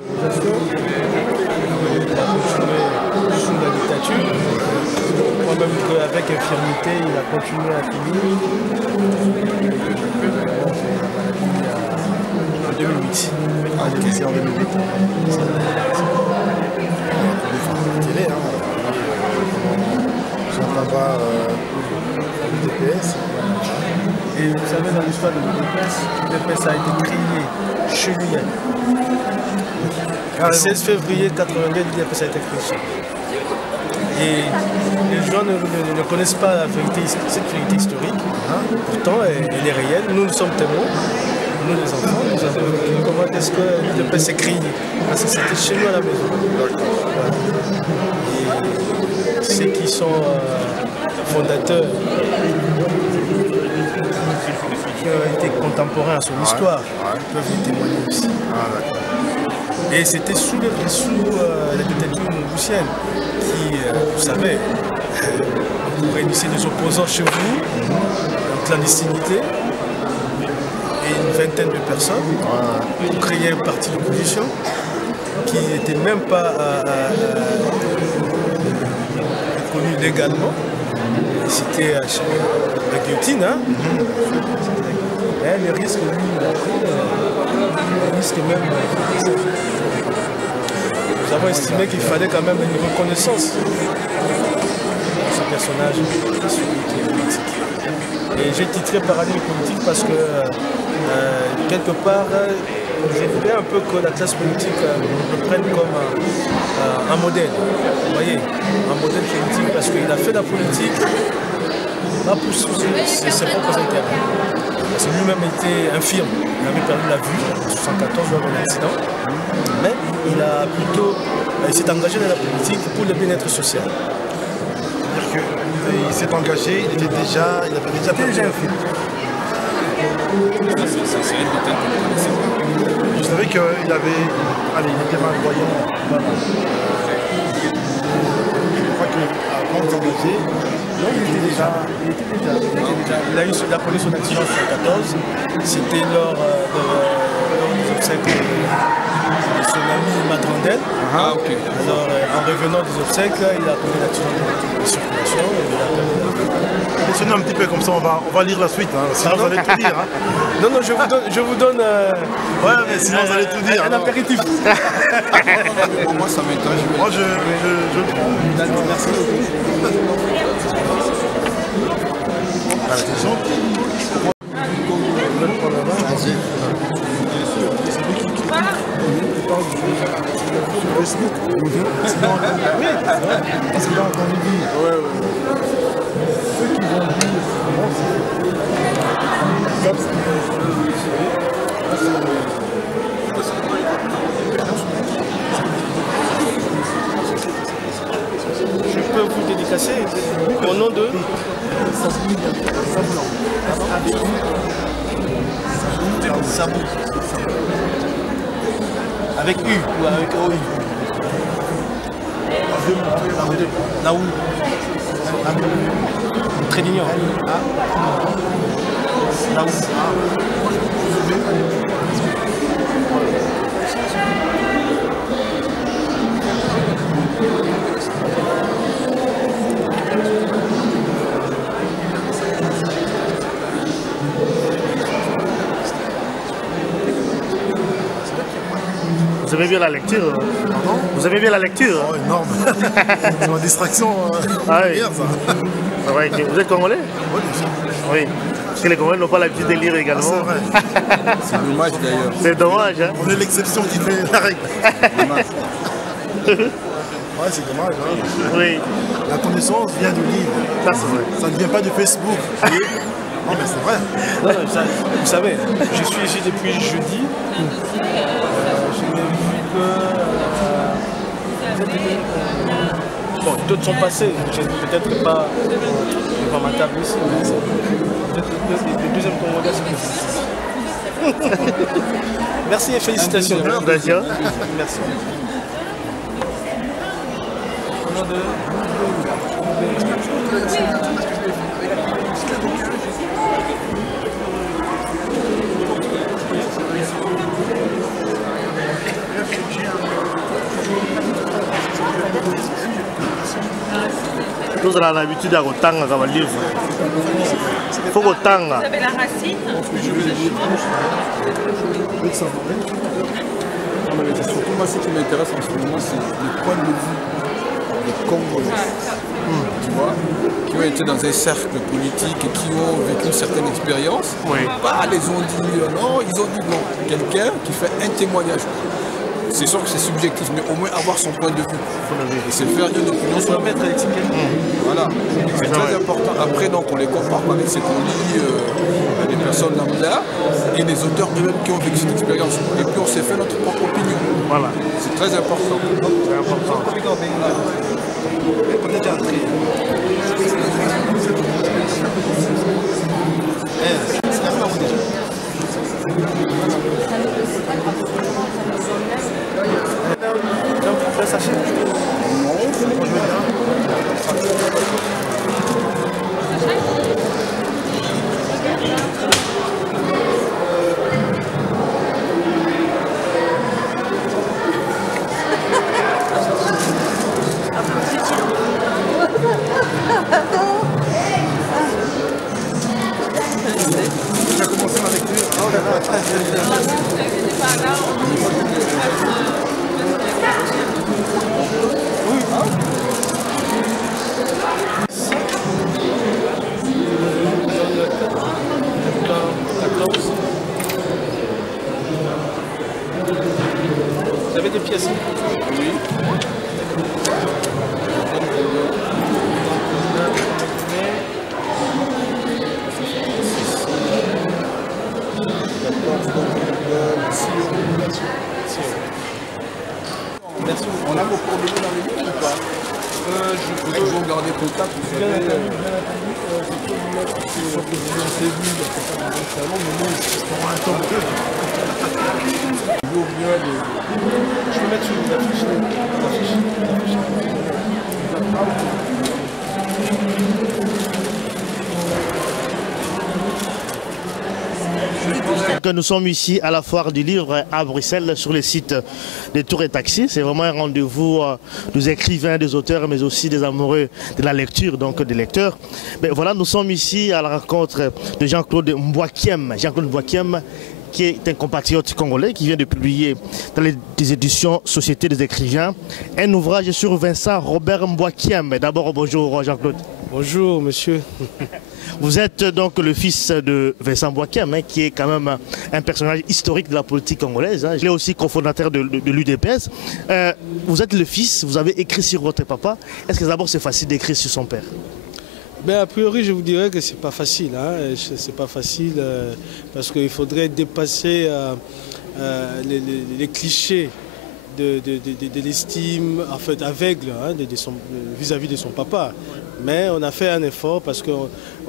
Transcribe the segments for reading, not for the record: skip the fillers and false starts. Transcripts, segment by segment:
Sous la dictature, moi-même qu'avec infirmité, il a continué à finir en 2008. Ah, il est décédé en 2008. Télé, hein. J'entends le DPS. Et vous savez, dans l'histoire de l'UDPS a été créé chez lui. Le 16 février 82, l'UDPS a été créé chez lui. Et les gens ne connaissent pas la vérité, cette vérité historique. Pourtant, elle est réelle. Nous sommes témoins. Nous, les enfants, nous avons vu comment est-ce que l'UDPS s'est créé. Parce que c'était chez nous à la maison. Et ceux qui sont fondateurs, qui ont été contemporains à son histoire, peuvent y témoigner aussi. Et c'était sous la dictature mobusienne qui, vous savez, vous réunissez des opposants chez vous, en clandestinité, et une vingtaine de personnes pour créer un parti d'opposition qui n'était même pas reconnu légalement. C'était la guillotine, hein. Et le risque, lui, le risque même. Nous avons estimé qu'il fallait quand même une reconnaissance de ce personnage politique. Et j'ai titré Paradigme politique parce que quelque part, je voulais un peu que la classe politique me prenne comme un modèle. Vous voyez, un modèle politique parce qu'il a fait la politique pas pour ses propres intérêts. Parce que lui-même était infirme, il avait perdu la vue en 1974 lors d'un accident, mais il s'est engagé dans la politique pour le bien-être social. C'est-à-dire qu'il s'est engagé, il avait déjà infirme. Je savais qu'il avait. Allez, il était malvoyant. Voilà. Je crois qu'avant de s'engager, il a connu son accident en 1974. C'était lors des obsèques de son ami Matrandel. Alors, en revenant des obsèques, il a connu l'accident de circulation. Laissez-nous un petit peu comme ça, on va lire la suite. Hein. Sinon, vous allez tout dire. Hein. Non, je vous donne ouais, mais sinon, vous allez tout dire. Un apéritif. Moi, ça m'étonne. Moi, je le prends. D'accord, merci beaucoup. Attention. Facebook. C'est dans parce que là, on dit. Ceux qui vont dire, je peux vous dédicacer au nom de Sabou. Avec U ou avec OU? Là où? Très mignon. Là où? Vous avez bien la lecture? Vous avez bien la lecture? Oh, énorme. C'est ma distraction. Ah oui. Hier, ça. Ça va, vous êtes congolais? Oui, bien sûr. Oui. Parce que les Congolais n'ont pas l'habitude de lire également. C'est vrai. C'est dommage d'ailleurs. C'est dommage, hein? On est l'exception qui fait la règle. Dommage. Ouais, c'est dommage. Hein. Oui. La connaissance vient du livre. Ça, c'est vrai. Ça ne vient pas de Facebook. Non, mais c'est vrai. Non, vous savez, je suis ici depuis jeudi. Je n'ai vu que... bon, d'autres sont passés. Peut-être pas devant ma table ici, mais c'est peut-être le deuxième Congolais qui est ici. Merci et félicitations. Merci. Merci. Au nom de... Nous avons l'habitude à Rotanga comme livre. Il faut Rotanga. Vous avez la racine? Surtout moi, ce qui m'intéresse en ce moment, c'est le point de vue des Congolais. Tu vois, qui ont été dans un cercle politique et qui ont vécu une certaine expérience. Oui. Pas les ont dit non, ils ont dit non. Quelqu'un qui fait un témoignage. C'est sûr que c'est subjectif, mais au moins avoir son point de vue. Et c'est faire une opinion sur le Voilà, c'est très important. Après, donc, on les compare avec ce qu'on lit des personnes lambda et les auteurs eux-mêmes qui ont vécu cette expérience. Et puis on s'est fait notre propre opinion. Voilà. C'est très important. C'est important. On est déjà entré. C'est la fin déjà. Le sachet? J'ai commencé ma lecture. Oh là là. Vous avez des pièces? Oui. Merci. On a vos coordonnées dans les livres ou pas je peux toujours garder contact. Vous savez, Je peux vous mettre sur que vous avez vu, je peux mettre sur Nous sommes ici à la foire du livre à Bruxelles sur le site des Tours et Taxis. C'est vraiment un rendez-vous des écrivains, des auteurs, mais aussi des amoureux de la lecture, donc des lecteurs. Mais voilà, nous sommes ici à la rencontre de Jean-Claude Mbouakiem. Jean-Claude Mbouakiem, qui est un compatriote congolais qui vient de publier dans les éditions Société des écrivains un ouvrage sur Vincent Robert Mbouakiem. D'abord, bonjour Jean-Claude. Bonjour monsieur. Vous êtes donc le fils de Vincent Mbouakiem, qui est quand même un personnage historique de la politique congolaise. Il est aussi cofondateur de l'UDPS. Vous êtes le fils, vous avez écrit sur votre papa. Est-ce que d'abord c'est facile d'écrire sur son père? Ben, a priori, je vous dirais que c'est pas facile. Hein. C'est pas facile parce qu'il faudrait dépasser les clichés de l'estime en fait, aveugle hein, vis-à-vis de son papa. Mais on a fait un effort parce que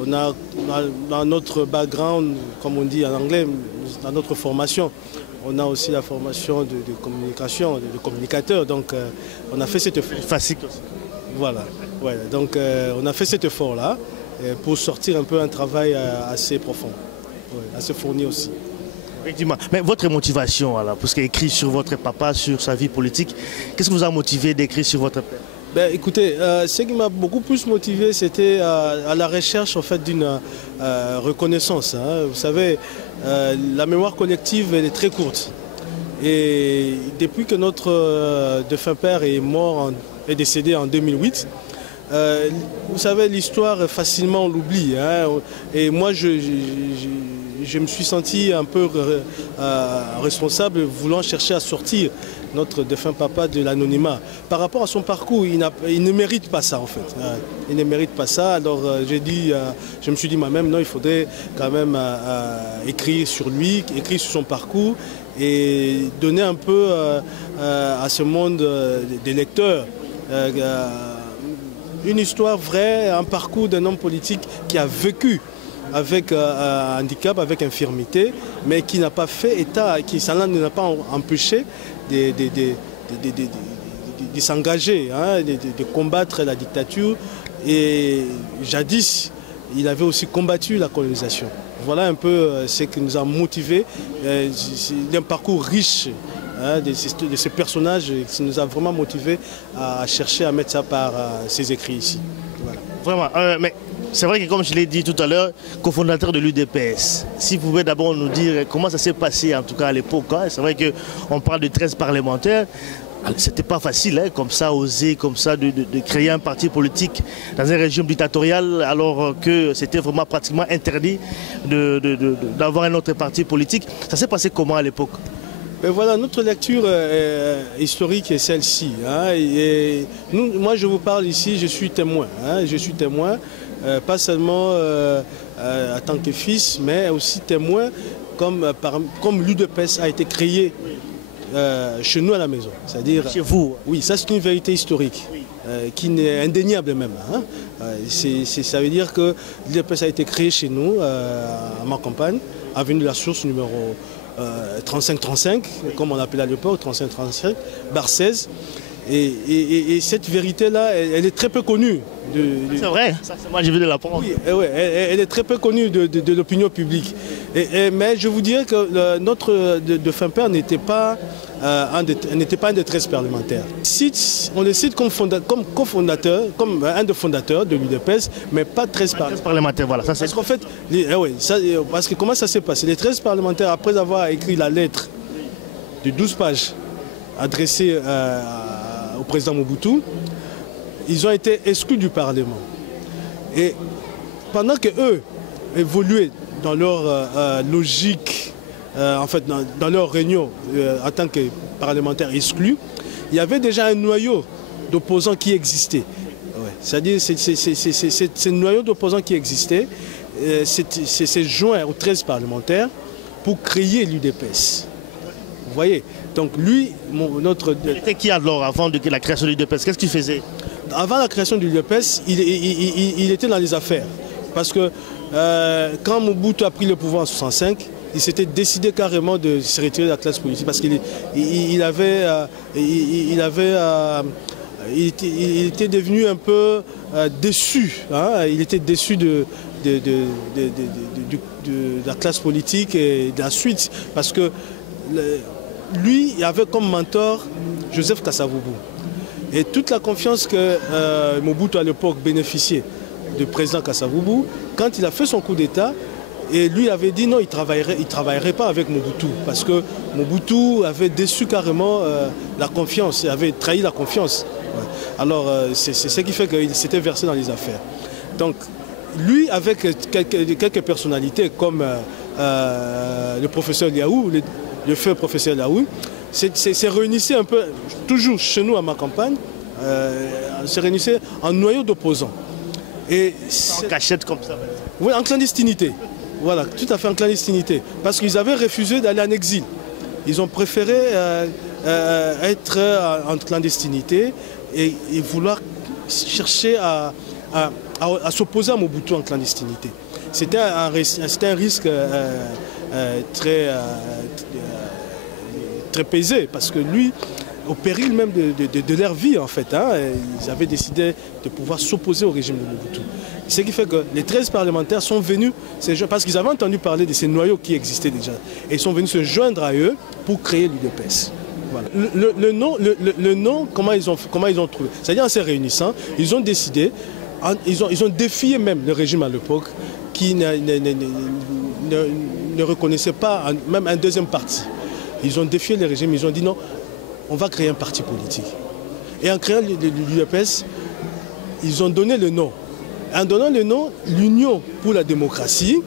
dans notre background, comme on dit en anglais, dans notre formation, on a aussi la formation de communication, de communicateur. Donc on a fait cet effort. Facile aussi. Voilà, ouais, donc on a fait cet effort-là pour sortir un peu un travail assez profond, assez fourni aussi. Effectivement. Mais votre motivation, alors, pour ce qui est écrit sur votre papa, sur sa vie politique, qu'est-ce qui vous a motivé d'écrire sur votre père? Ben, écoutez, ce qui m'a beaucoup plus motivé, c'était à la recherche en fait, d'une reconnaissance. Hein. Vous savez, la mémoire collective, elle est très courte. Et depuis que notre défunt père est décédé en 2008, vous savez, l'histoire, facilement on l'oublie. Hein. Et moi, je me suis senti un peu responsable, voulant chercher à sortir notre défunt papa de l'anonymat. Par rapport à son parcours, il ne mérite pas ça en fait. Il ne mérite pas ça. Alors je me suis dit moi-même, non, il faudrait quand même écrire sur lui, écrire sur son parcours et donner un peu à ce monde des lecteurs une histoire vraie, un parcours d'un homme politique qui a vécu avec un handicap, avec infirmité, mais qui n'a pas fait état, cela ne l'a pas empêché de s'engager, hein, de combattre la dictature. Et jadis, il avait aussi combattu la colonisation. Voilà un peu ce qui nous a motivés. C'est un parcours riche hein, de ces personnages qui nous a vraiment motivés à chercher à mettre ça par ses écrits ici. Voilà. Vraiment, mais c'est vrai que comme je l'ai dit tout à l'heure, cofondateur de l'UDPS, si vous pouvez d'abord nous dire comment ça s'est passé, en tout cas à l'époque, hein. C'est vrai qu'on parle de 13 parlementaires, c'était pas facile, hein, comme ça, oser, comme ça, de créer un parti politique dans un régime dictatorial, alors que c'était vraiment pratiquement interdit d'avoir un autre parti politique. Ça s'est passé comment à l'époque? Mais voilà, notre lecture historique est celle-ci. Hein, et nous, moi, je vous parle ici, je suis témoin. Hein, je suis témoin, pas seulement en tant que fils, mais aussi témoin comme l'UDPS a été créé chez nous à la maison. C'est-à-dire, chez vous? Oui, ça c'est une vérité historique. Oui. Qui est indéniable même. Hein. Ça veut dire que l'UDPS a été créé chez nous, à ma campagne, avenue de la Source numéro 35-35, comme on l'appelait à l'époque, 35-35, bar 16. Et cette vérité-là, elle est très peu connue. C'est vrai, ça, moi j'ai vu de l'apprendre. Oui, elle est très peu connue de l'opinion publique. Mais je vous dirais que notre Fin-Père n'était pas un des 13 parlementaires. On le cite comme cofondateur, comme un des fondateurs de l'UDPS, mais pas 13 parlementaires. Voilà, ça c'est. Parce qu'en fait, parce que comment ça s'est passé? Les 13 parlementaires, après avoir écrit la lettre de 12 pages adressée au président Mobutu, ils ont été exclus du Parlement. Et pendant qu'eux évoluaient dans leur logique, en fait, dans leur réunion en tant que parlementaires exclus, il y avait déjà un noyau d'opposants qui existait. Ouais. C'est-à-dire, ce noyau d'opposants qui existait, c'est joint aux 13 parlementaires pour créer l'UDPS. Vous voyez? Donc lui, Il était qui alors avant la création de l'UDPS? Qu'est-ce qu'il faisait? Avant la création de l'UDPS, il était dans les affaires. Parce que quand Mobutu a pris le pouvoir en 1965, il s'était décidé carrément de se retirer de la classe politique parce qu'il était devenu un peu déçu. Hein? Il était déçu de la classe politique et de la suite. Parce que lui, il avait comme mentor Joseph Kasavubu. Et toute la confiance que Mobutu à l'époque bénéficiait du président Kasavubu, quand il a fait son coup d'État, et lui avait dit non, il ne travaillerait pas avec Mobutu, parce que Mobutu avait déçu carrément la confiance, il avait trahi la confiance. Ouais. Alors c'est ce qui fait qu'il s'était versé dans les affaires. Donc lui, avec quelques personnalités comme le professeur Liaou, le feu professeur Liaou, se réunissait un peu, toujours chez nous à ma campagne, se réunissait en noyau d'opposants. En cachette comme ça? Oui, en clandestinité. Voilà, tout à fait en clandestinité. Parce qu'ils avaient refusé d'aller en exil. Ils ont préféré être en clandestinité et vouloir chercher à s'opposer à Mobutu en clandestinité. C'était un risque très pesé, parce que lui, au péril même de leur vie en fait, hein, ils avaient décidé de pouvoir s'opposer au régime de Mobutu. Ce qui fait que les 13 parlementaires sont venus, parce qu'ils avaient entendu parler de ces noyaux qui existaient déjà, et ils sont venus se joindre à eux pour créer l'UDPS. Voilà. Le nom, comment ils ont trouvé? C'est-à-dire en se réunissant, ils ont décidé, ils ont défié même le régime à l'époque, qui ne reconnaissait pas même un deuxième parti. Ils ont défié le régime, ils ont dit non, on va créer un parti politique. Et en créant l'UDPS, ils ont donné le nom. En donnant le nom, l'Union pour la démocratie,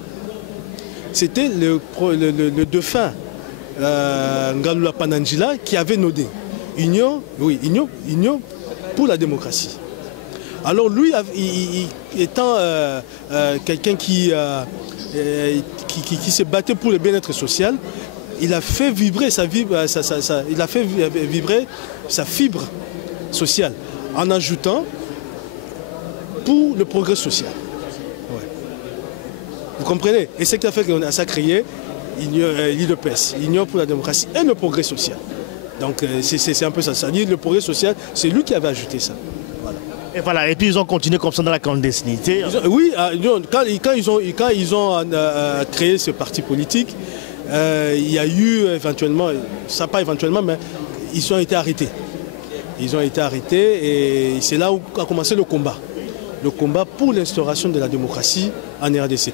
c'était le défunt Ngalula Pananjila qui avait nodé. Union pour la démocratie. Alors lui, étant quelqu'un qui se battait pour le bien-être social, il a fait vibrer sa fibre sociale en ajoutant pour le progrès social. Ouais. Vous comprenez? Et c'est ce qui a fait qu'on a créé l'UDPS, l'Union pour la démocratie et le progrès social. Donc c'est un peu ça. Le progrès social, c'est lui qui avait ajouté ça. Voilà. Et voilà, et puis ils ont continué comme ça dans la clandestinité. Oui, quand ils ont créé ce parti politique, il y a eu éventuellement, ça pas éventuellement, mais ils ont été arrêtés. Ils ont été arrêtés et c'est là où a commencé le combat. le combat pour l'instauration de la démocratie en RDC.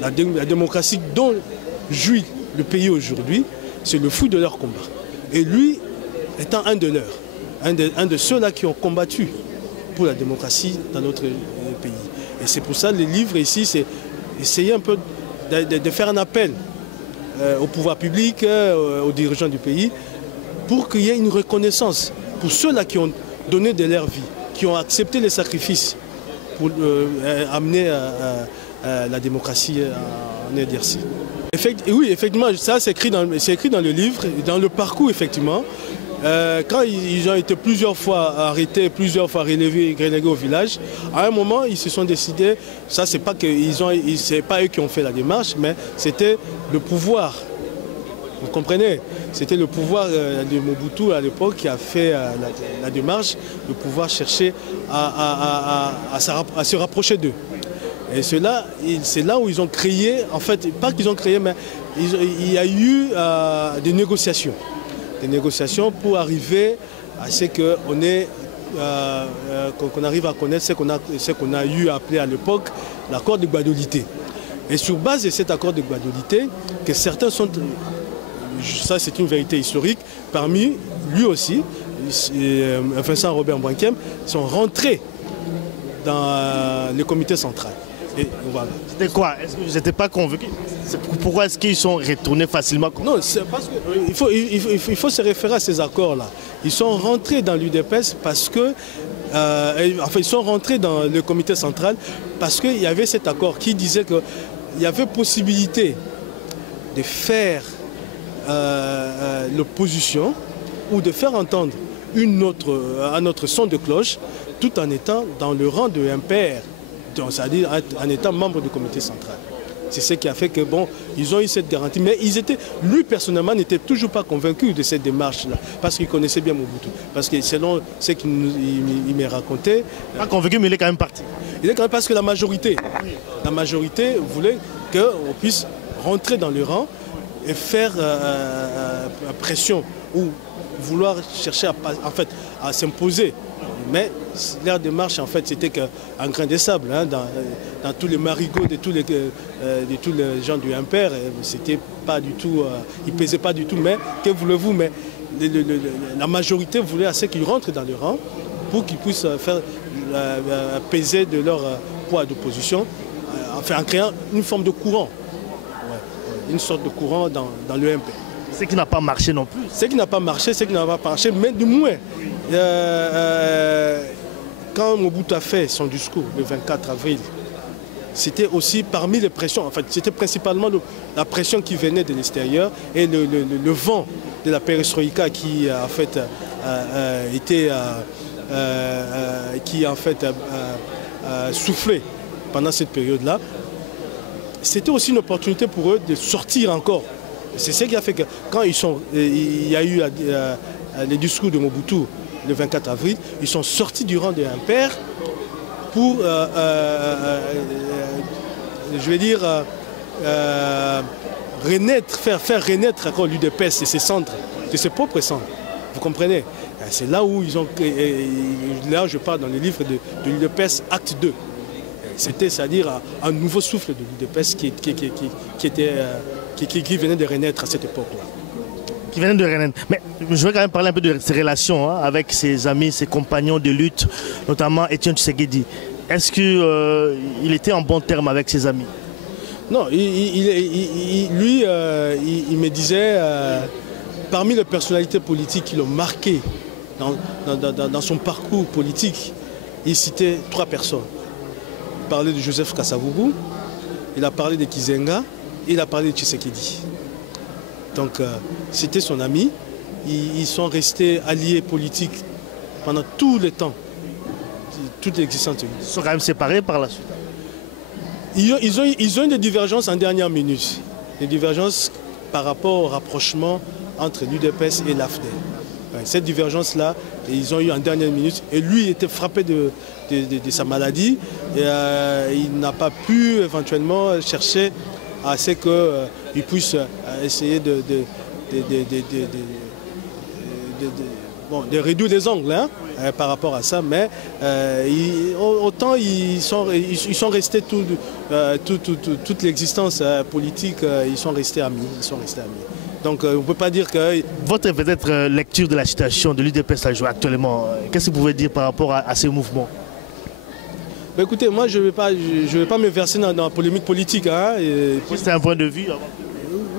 La démocratie dont jouit le pays aujourd'hui, c'est le fruit de leur combat. Et lui, étant un de leurs, un de ceux-là qui ont combattu pour la démocratie dans notre pays. Et c'est pour ça que le livre ici, c'est essayer un peu de faire un appel au pouvoir public, aux dirigeants du pays, pour qu'il y ait une reconnaissance pour ceux-là qui ont donné de leur vie, qui ont accepté les sacrifices pour amener la démocratie en RDC. Oui, effectivement, ça c'est écrit dans le livre, dans le parcours effectivement. Quand ils ont été plusieurs fois arrêtés, plusieurs fois relégués au village, à un moment ils se sont décidés, ça c'est pas eux qui ont fait la démarche, mais c'était le pouvoir. Vous comprenez? C'était le pouvoir de Mobutu à l'époque qui a fait la démarche, de pouvoir chercher à se rapprocher d'eux. Et c'est là où ils ont créé, en fait, pas qu'ils ont créé, mais il y a eu des négociations. Des négociations pour arriver à ce qu'on arrive à connaître ce qu'on a eu à appeler à l'époque l'accord de Gbadolité. Et sur base de cet accord de Gbadolité, que certains sont, ça c'est une vérité historique, parmi lui aussi, Vincent Robert Mbouankem, sont rentrés dans le comité central. Et voilà. C'était quoi? Est-ce que vous n'étiez pas convaincu? Pourquoi est-ce qu'ils sont retournés facilement? Non, c'est parce qu'il faut se référer à ces accords-là. Ils sont rentrés dans l'UDPS parce que... enfin, ils sont rentrés dans le comité central parce qu'il y avait cet accord qui disait qu'il y avait possibilité de faire l'opposition ou de faire entendre un autre son de cloche tout en étant dans le rang de MPR. C'est-à-dire en étant membre du comité central. C'est ce qui a fait que, bon, ils ont eu cette garantie. Mais lui, personnellement, n'était toujours pas convaincu de cette démarche-là, parce qu'il connaissait bien Mobutu. Parce que selon ce qu'il m'a raconté... Pas convaincu, mais il est quand même parti. Il est quand même parce que la majorité voulait qu'on puisse rentrer dans le rang et faire pression ou vouloir chercher à s'imposer. Mais leur démarche, en fait, c'était qu'un grain de sable, hein, dans tous les marigots de tous les gens du MPR, c'était pas du tout, ils ne pesaient pas du tout, mais que voulez-vous, mais la majorité voulait assez qu'ils rentrent dans le rang pour qu'ils puissent faire peser de leur poids d'opposition, en créant une forme de courant, une sorte de courant dans le MPR. Ce qui n'a pas marché non plus. Ce qui n'a pas marché, mais du moins, quand Mobutu a fait son discours le 24 avril, c'était aussi parmi les pressions, en fait, c'était principalement la pression qui venait de l'extérieur et le vent de la perestroïka qui en fait soufflait pendant cette période-là. C'était aussi une opportunité pour eux de sortir encore. C'est ce qui a fait que quand il y a eu les discours de Mobutu le 24 avril, ils sont sortis du rang de MPR pour, je vais dire, faire renaître encore l'UDPS et ses centres, de ses propres centres. Vous comprenez? C'est là où ils ont... Là, je parle dans le livre de l'UDPS Acte 2. C'était, c'est-à-dire, un nouveau souffle de l'UDPS qui venait de renaître à cette époque-là. Qui venait de renaître. Mais je veux quand même parler un peu de ses relations avec ses amis, ses compagnons de lutte, notamment Étienne Tshisekedi. Est-ce qu'il était en bon terme avec ses amis? Non, lui, il me disait, parmi les personnalités politiques qui l'ont marqué dans son parcours politique, il citait 3 personnes. Il parlait de Joseph Kasavubu, il a parlé de Kizenga, et il a parlé de Tshisekedi. Donc, c'était son ami. Ils sont restés alliés politiques pendant tout le temps, toute l'existence. Ils sont quand même séparés par la suite. Ils ont eu des divergences en dernière minute. Des divergences par rapport au rapprochement entre l'UDPS et l'AFDEL. Cette divergence-là, ils ont eu en dernière minute. Et lui était frappé de sa maladie. Et, il n'a pas pu éventuellement chercher à ce qu'il puisse essayer bon, de réduire les angles hein, par rapport à ça, mais autant ils sont restés toute l'existence politique, ils sont restés amis. Donc on ne peut pas dire que... Votre peut-être lecture de la situation de l'UDPS actuellement, qu'est-ce que vous pouvez dire par rapport à ces mouvements? Ben écoutez, moi je ne vais pas me verser dans la polémique politique. Hein, c'est un point de vue.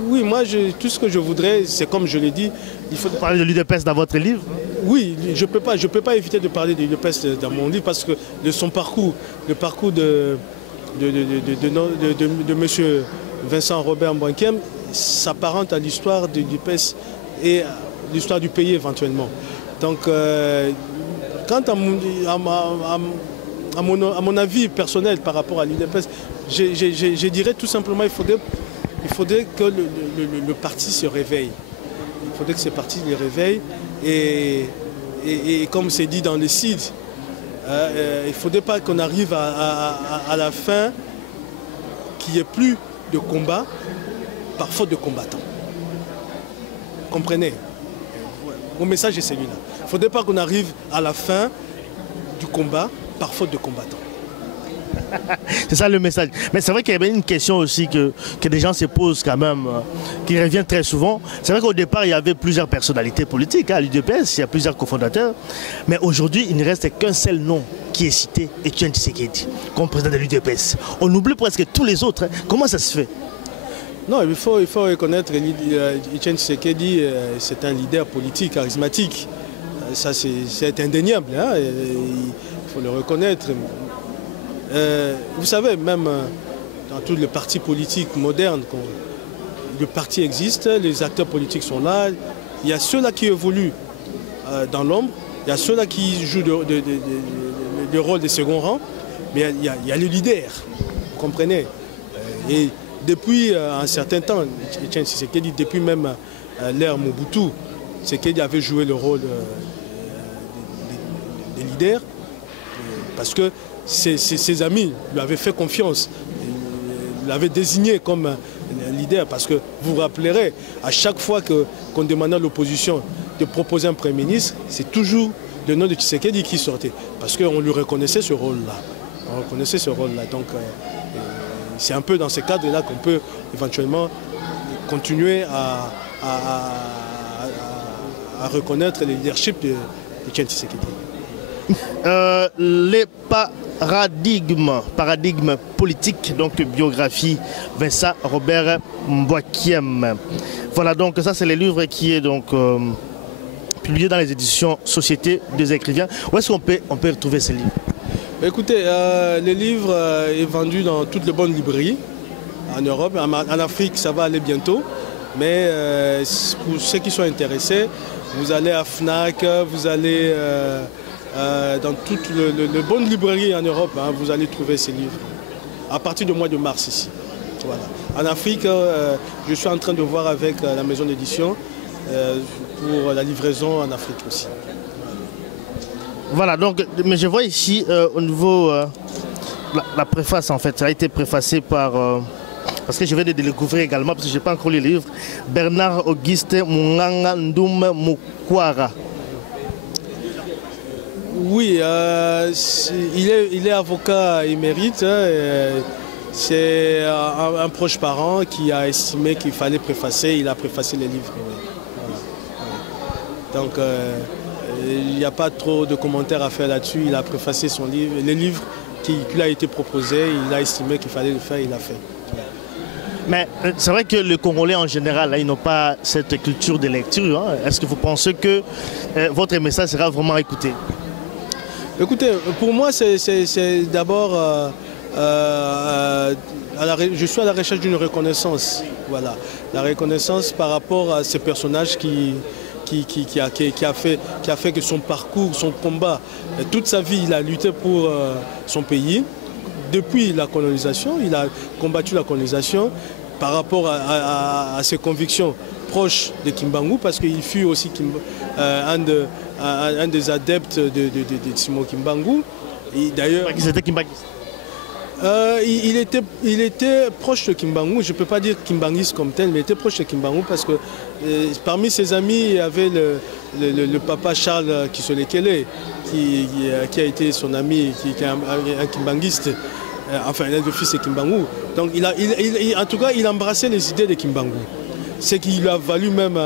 Oui, moi tout ce que je voudrais, c'est comme je l'ai dit, il faut parler de l'UDPS dans votre livre. Oui, je peux pas éviter de parler de l'UDPS dans mon livre parce que son parcours, le parcours de M. Vincent Robert Mbouankem s'apparente à l'histoire de l'UDPS et l'histoire du pays éventuellement. Donc, quant à mon avis personnel par rapport à l'UDPS, je dirais tout simplement il faudrait que le parti se réveille. Il faudrait que ce parti se réveille et comme c'est dit dans le CID, il ne faudrait pas qu'on arrive à la fin qu'il n'y ait plus de combat par faute de combattants. Comprenez? Mon message est celui-là. Il ne faudrait pas qu'on arrive à la fin du combat par faute de combattants. C'est ça le message. Mais c'est vrai qu'il y avait une question aussi que des gens se posent quand même, qui revient très souvent. C'est vrai qu'au départ, il y avait plusieurs personnalités politiques à l'UDPS, il y a plusieurs cofondateurs. Mais aujourd'hui, il ne reste qu'un seul nom qui est cité, Etienne Tshisekedi, comme président de l'UDPS. On oublie presque tous les autres. Hein. Comment ça se fait? Non, il faut reconnaître Etienne Tshisekedi, c'est un leader politique charismatique. Ça, c'est indéniable. Hein. Il faut le reconnaître. Vous savez, même dans tous les partis politiques modernes, le parti existe, les acteurs politiques sont là. Il y a ceux-là qui évoluent dans l'ombre, il y a ceux-là qui jouent le rôle de second rang, mais il y a le leader, vous comprenez. Et depuis un certain temps, Etienne Tshisekedi, depuis même l'ère Mobutu, Tshisekedi avait joué le rôle de leader, parce que ses amis lui avaient fait confiance, l'avaient désigné comme un leader, parce que vous vous rappellerez, à chaque fois qu'on demandait à l'opposition de proposer un Premier ministre, c'est toujours le nom de Tshisekedi qui sortait, parce qu'on lui reconnaissait ce rôle-là. On reconnaissait ce rôle-là. Donc c'est un peu dans ce cadre-là qu'on peut éventuellement continuer à reconnaître le leadership de Etienne Tshisekedi. Les paradigmes politiques, donc biographie Vincent Robert Mbouankem. Voilà, donc ça c'est le livre qui est donc publié dans les éditions Société des écrivains. Où est-ce qu'on peut retrouver ces livres? Écoutez, le livre est vendu dans toutes les bonnes librairies en Europe. En Afrique, ça va aller bientôt. Mais pour ceux qui sont intéressés, vous allez à Fnac, vous allez dans toutes les bonnes librairies en Europe, hein, vous allez trouver ces livres. À partir du mois de mars ici. Voilà. En Afrique, je suis en train de voir avec la maison d'édition pour la livraison en Afrique aussi. Voilà, donc, mais je vois ici au niveau la préface en fait, ça a été préfacé par, parce que je vais le découvrir également, parce que je n'ai pas encore lu le livre, Bernard Auguste Munganga Ndoum Mukwara. Oui, il est avocat émérite. C'est un proche parent qui a estimé qu'il fallait préfacer. Il a préfacé les livres. Voilà. Donc, il n'y a pas trop de commentaires à faire là-dessus. Il a préfacé son livre. Les livres qui lui a été proposé, il a estimé qu'il fallait le faire, il l'a fait. Mais c'est vrai que les Congolais en général, là, ils n'ont pas cette culture de lecture. Hein. Est-ce que vous pensez que votre message sera vraiment écouté? Écoutez, pour moi, c'est d'abord... je suis à la recherche d'une reconnaissance. Voilà. La reconnaissance par rapport à ces personnages qui a fait que son parcours, son combat, toute sa vie, il a lutté pour son pays. Depuis la colonisation, il a combattu la colonisation par rapport à ses convictions proches de Kimbangu, parce qu'il fut aussi un des adeptes de Simon Kimbangu. D'ailleurs, il était proche de Kimbangu. Je ne peux pas dire Kimbanguiste comme tel, mais il était proche de Kimbangu parce que parmi ses amis, il y avait le papa Charles Kisolekele, qui a été son ami, qui est un kimbanguiste, enfin un de fils de Kimbangu. Donc en tout cas, il embrassait les idées de Kimbangu. Ce qui lui a valu même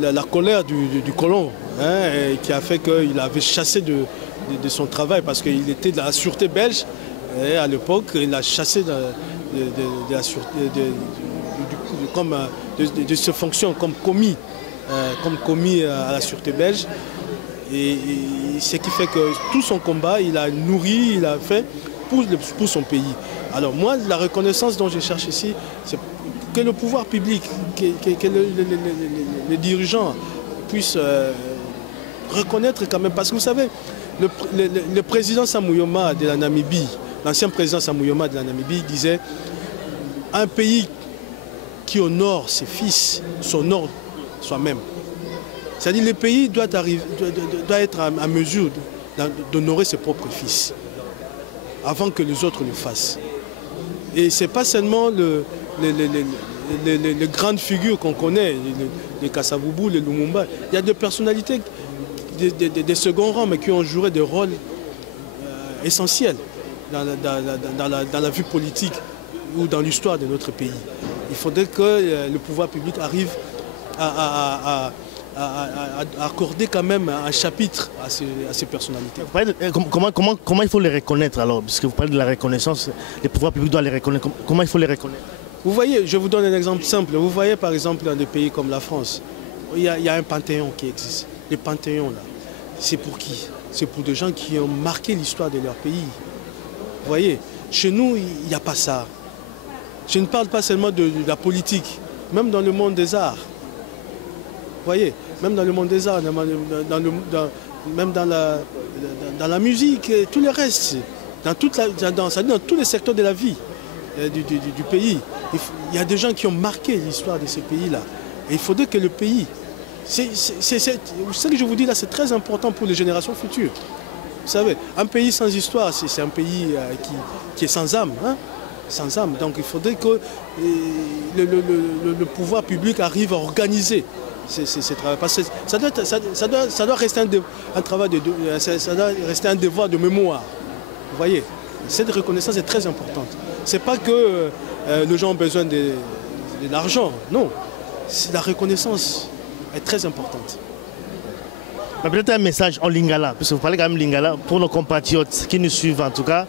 la colère du colon, hein, qui a fait qu'il avait chassé de son travail parce qu'il était de la sûreté belge. Et à l'époque, il a chassé de ses fonctions comme commis à la sûreté belge. Et ce qui fait que tout son combat, il a nourri, il a fait pour son pays. Alors moi, la reconnaissance dont je cherche ici, c'est que le pouvoir public, que les dirigeants puissent reconnaître quand même. Parce que vous savez, le président Samuyoma de la Namibie, l'ancien président Samuyoma de la Namibie disait « Un pays qui honore ses fils s'honore soi-même ». C'est-à-dire que le pays doit être à mesure d'honorer ses propres fils avant que les autres le fassent. Et ce n'est pas seulement les grandes figures qu'on connaît, les Kasavubu, les Lumumba. Il y a des personnalités de second rang, mais qui ont joué des rôles essentiels dans la vie politique ou dans l'histoire de notre pays. Il faudrait que le pouvoir public arrive à accorder quand même un chapitre à ces personnalités. Comment il faut les reconnaître alors? Parce que vous parlez de la reconnaissance, les pouvoirs publics doivent les reconnaître. Comment il faut les reconnaître? Vous voyez, je vous donne un exemple simple. Vous voyez par exemple dans des pays comme la France, il y a un panthéon qui existe. Le panthéon là, c'est pour qui? C'est pour des gens qui ont marqué l'histoire de leur pays. Vous voyez, chez nous, il n'y a pas ça. Je ne parle pas seulement de la politique, même dans le monde des arts. Vous voyez, même dans le monde des arts, même dans la musique et tout le reste, dans tous les secteurs de la vie du pays. Il y a des gens qui ont marqué l'histoire de ces pays-là. Et il faudrait que le pays... Ce que je vous dis là, c'est très important pour les générations futures. Vous savez, un pays sans histoire, c'est un pays qui est sans âme. Hein? Sans âme. Donc il faudrait que le pouvoir public arrive à organiser ces travaux. Parce que ça doit rester un travail ça doit rester un devoir de mémoire. Vous voyez, cette reconnaissance est très importante. Ce n'est pas que les gens ont besoin de l'argent, non. La reconnaissance est très importante. Peut-être un message en lingala, parce que vous parlez quand même lingala, pour nos compatriotes qui nous suivent en tout cas.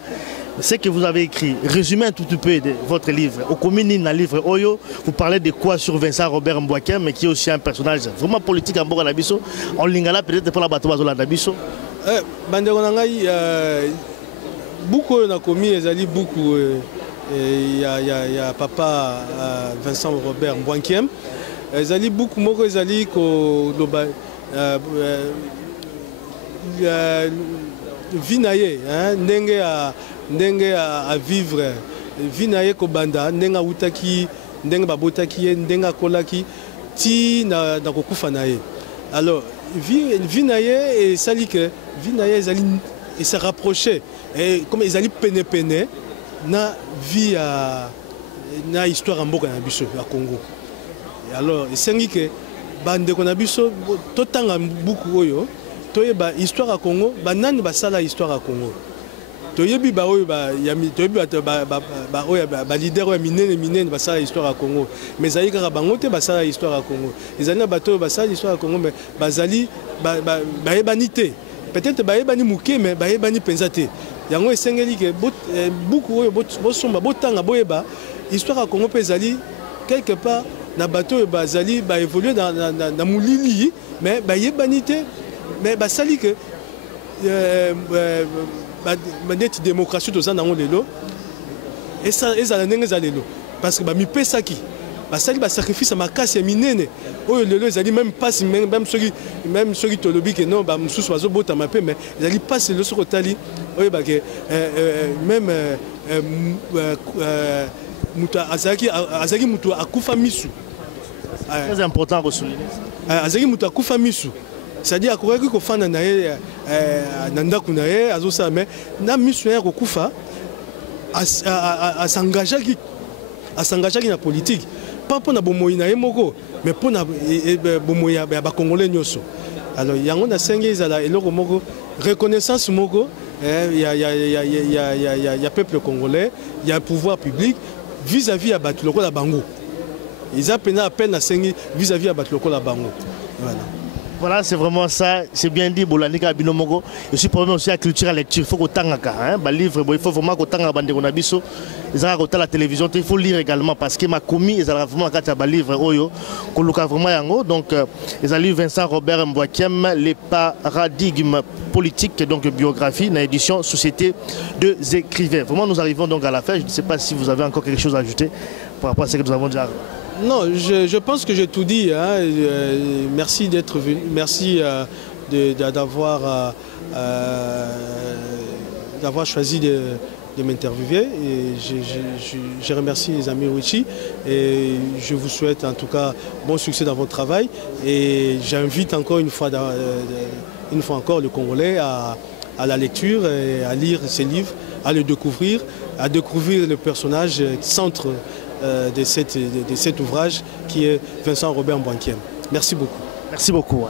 Ce que vous avez écrit, résumez un tout petit peu de votre livre. Au communes, dans le livre Oyo, vous parlez de quoi sur Vincent Robert Mbouakem, mais qui est aussi un personnage vraiment politique en Bourg-Nabiso. En lingala, peut-être pour la bateau de Nabiso. Beaucoup on a commis, beaucoup. Il y a papa Vincent Robert Mbouakem. Ils beaucoup, moi, ils vinaye, ndenge à vivre, vinaye kobanda, ndenga utaki, ndenga babotaki, ndenga kolaki, ti na kokufa naye. Alors, vinaye et sali que vinaye et se rapprocher, et comme ils allaient peine na vie na histoire en Boka na biso à Congo. Et alors, et c'est que bande qu'on a biso totanga beaucoup oyo. Toyeba histoire à Congo, banane basala histoire à Congo. Toyebi ba oyo ba yami toyebi ba leader oyo minene basala histoire à Congo. Mais zali kaka bango te basala histoire à Congo. Ezali na bato basala histoire à Congo mais bazali ba ebanité. Peut-être ba ebani muke mais ba ebani penza te. Yango esengeli ke beaucoup oyo bosomba botanga boyeba histoire à Congo pezali quelque part na bato bazali ba évoluer dans mulili mais ba ebanité. Mais bah, ça dit que la démocratie de Zanango Lelo et ça est à l'année parce que bah mi pesa qui bah ça dit bah sacrifice à ma casse et minene oh Lelo ils allaient même pas même ceux qui te lobby que non bah sous oiseau bota ma paix mais ils allaient passer le sur Otali oh bah que même muta azaki mutu akufa misu très important à souligner azaki mutu akufa misu. C'est-à-dire qu'il y a des gens qui s'engagent s'engager dans la politique. Pas pour bomoyi na yemoko, mais pour bomoyi ya ba Congolais nyoso. Alors yango na senge ezala eloko moko reconnaissance moko, il y a peuple congolais, il y a pouvoir public vis-à-vis à battre la bango. Ils ont à peine à senge vis-à-vis à battre la bango. Voilà. Voilà, c'est vraiment ça, c'est bien dit, Bolanika Binomogo. Je suis problème aussi à la culture, à la lecture. Il faut qu'on tangaka, livre, il faut vraiment qu'on tangaka banderonabiso. Ils ont la télévision, il faut lire également parce que ma commis, ils ont vraiment un livre oyo, qu'on luka vraiment yango. Donc, ils ont lu Vincent Robert Mbouakiem, les paradigmes politiques, donc biographie, dans l'édition Société de écrivains. Vraiment, nous arrivons donc à la fin. Je ne sais pas si vous avez encore quelque chose à ajouter par rapport à ce que nous avons déjà. Non, je pense que j'ai tout dit. Hein. Merci d'être venu. Merci d'avoir choisi de m'interviewer. Et je remercie les amis Wichi. Et je vous souhaite en tout cas bon succès dans votre travail. Et j'invite encore une fois encore le Congolais à la lecture et à lire ces livres, à le découvrir, à découvrir le personnage centre de cet ouvrage qui est Vincent Robert Mbouakiem. Merci beaucoup. Merci beaucoup.